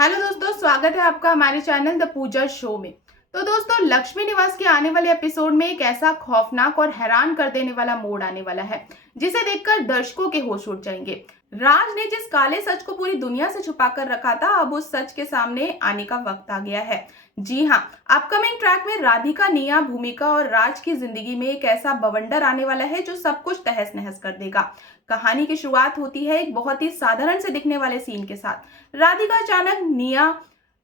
Hello दोस्तों, स्वागत है आपका हमारे चैनल द पूजा शो में। तो दोस्तों, लक्ष्मी निवास के आने वाले एपिसोड में एक ऐसा खौफनाक और हैरान कर देने वाला मोड़ आने वाला है जिसे देखकर दर्शकों के होश उड़ जाएंगे। राज ने जिस काले सच को पूरी दुनिया से छुपा कर रखा था, अब उस सच के सामने आने का वक्त आ गया है। जी हाँ, अपकमिंग ट्रैक में राधिका, निया, भूमिका और राज की जिंदगी में एक ऐसा बवंडर आने वाला है जो सब कुछ तहस नहस कर देगा। कहानी की शुरुआत होती है एक बहुत ही साधारण से दिखने वाले सीन के साथ। राधिका अचानक निया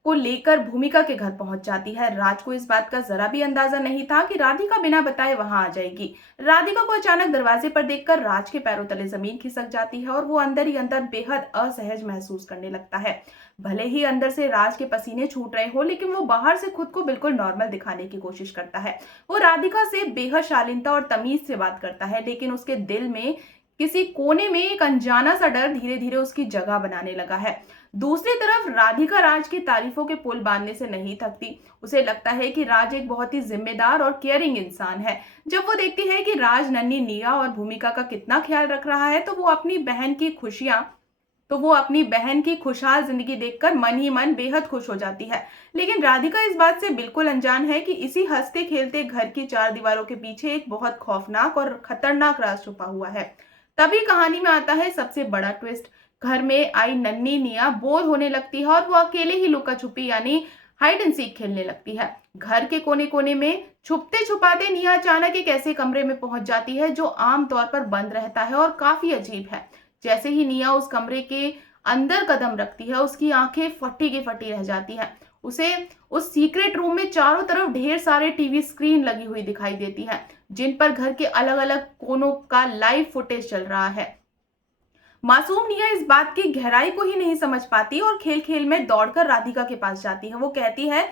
को लेकर भूमिका के घर पहुंच जाती है। राज को इस बात का जरा भी अंदाजा नहीं था कि राधिका बिना बताए वहां आ जाएगी। राधिका को अचानक दरवाजे पर देखकर राज के पैरों तले जमीन खिसक जाती है और वो अंदर ही अंदर बेहद असहज महसूस करने लगता है। भले ही अंदर से राज के पसीने छूट रहे हो, लेकिन वो बाहर से खुद को बिल्कुल नॉर्मल दिखाने की कोशिश करता है। वो राधिका से बेहद शालीनता और तमीज से बात करता है, लेकिन उसके दिल में किसी कोने में एक अनजाना सा डर धीरे धीरे उसकी जगह बनाने लगा है। दूसरी तरफ राधिका राज की तारीफों के पुल बांधने से नहीं थकती। उसे लगता है कि राज एक बहुत ही जिम्मेदार और केयरिंग इंसान है। जब वो देखती है कि राज नन्ही, निया और भूमिका का कितना ख्याल रख रहा है, तो वो अपनी बहन की खुशहाल जिंदगी देखकर मन ही मन बेहद खुश हो जाती है। लेकिन राधिका इस बात से बिल्कुल अनजान है कि इसी हंसते खेलते घर की चार दीवारों के पीछे एक बहुत खौफनाक और खतरनाक राज छुपा हुआ है। तभी कहानी में आता है सबसे बड़ा ट्विस्ट। घर में आई नन्ही निया बोर होने लगती है और वो अकेले ही लुका छुपी यानी हाइड एंड सीक खेलने लगती है। घर के कोने कोने में छुपते छुपाते निया अचानक एक ऐसे कमरे में पहुंच जाती है जो आमतौर पर बंद रहता है और काफी अजीब है। जैसे ही निया उस कमरे के अंदर कदम रखती है, उसकी आंखें फटी की फटी रह जाती हैं। उसे उस सीक्रेट रूम में चारों तरफ ढेर सारे टीवी स्क्रीन लगी हुई दिखाई देती हैं, जिन पर घर के अलग अलग कोनों का लाइव फुटेज चल रहा है। मासूम निया इस बात की गहराई को ही नहीं समझ पाती और खेल खेल में दौड़कर राधिका के पास जाती है। वो कहती है,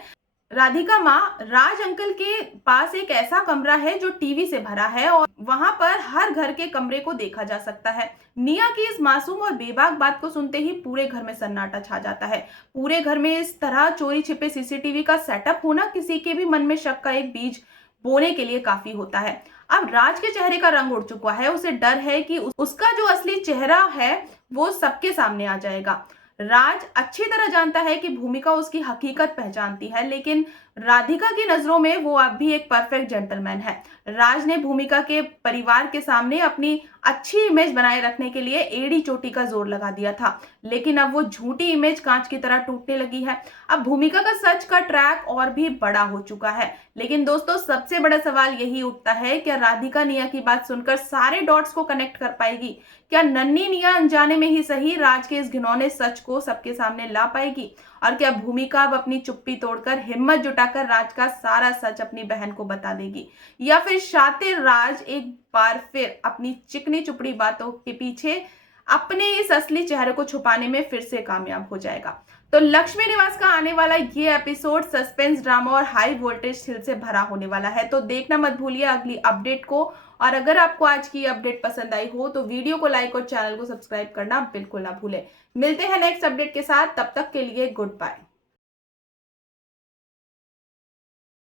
राधिका माँ, राज अंकल के पास एक ऐसा कमरा है जो टीवी से भरा है और वहां पर हर घर के कमरे को देखा जा सकता है। निया की इस मासूम और बेबाक बात को सुनते ही पूरे घर में सन्नाटा छा जाता है। पूरे घर में इस तरह चोरी छिपे सीसीटीवी का सेटअप होना किसी के भी मन में शक का एक बीज बोने के लिए काफी होता है। अब राज के चेहरे का रंग उड़ चुका है। उसे डर है कि उसका जो असली चेहरा है वो सबके सामने आ जाएगा। राज अच्छी तरह जानता है कि भूमिका उसकी हकीकत पहचानती है, लेकिन राधिका की नजरों में वो अब भी एक परफेक्ट जेंटलमैन है। राज ने भूमिका के परिवार के सामने अपनी अच्छी इमेज बनाए रखने के लिए एड़ी चोटी का जोर लगा दिया था, लेकिन अब वो झूठी इमेज कांच की तरह टूटने लगी है। अब भूमिका का सच का ट्रैक और भी बड़ा हो चुका है। लेकिन दोस्तों, सबसे बड़ा सवाल यही उठता है, क्या राधिका निया की बात सुनकर सारे डॉट्स को कनेक्ट कर पाएगी? क्या नन्ही निया अनजाने में ही सही राज के इस घिनौने सच को सबके सामने ला पाएगी? और क्या भूमिका अब अपनी चुप्पी तोड़कर हिम्मत जुटाकर राज का सारा सच अपनी बहन को बता देगी? या फिर शातिर राज एक बार फिर अपनी चिकनी चुपड़ी बातों के पीछे अपने इस असली चेहरे को छुपाने में फिर से कामयाब हो जाएगा? तो लक्ष्मी निवास का आने वाला ये एपिसोड सस्पेंस, ड्रामा और हाई वोल्टेज थ्रिल से भरा होने वाला है, तो देखना मत भूलिए अगली अपडेट को। और अगर आपको आज की अपडेट पसंद आई हो तो वीडियो को लाइक और चैनल को सब्सक्राइब करना बिल्कुल ना भूलें। मिलते हैं नेक्स्ट अपडेट के साथ, तब तक के लिए गुड बाय।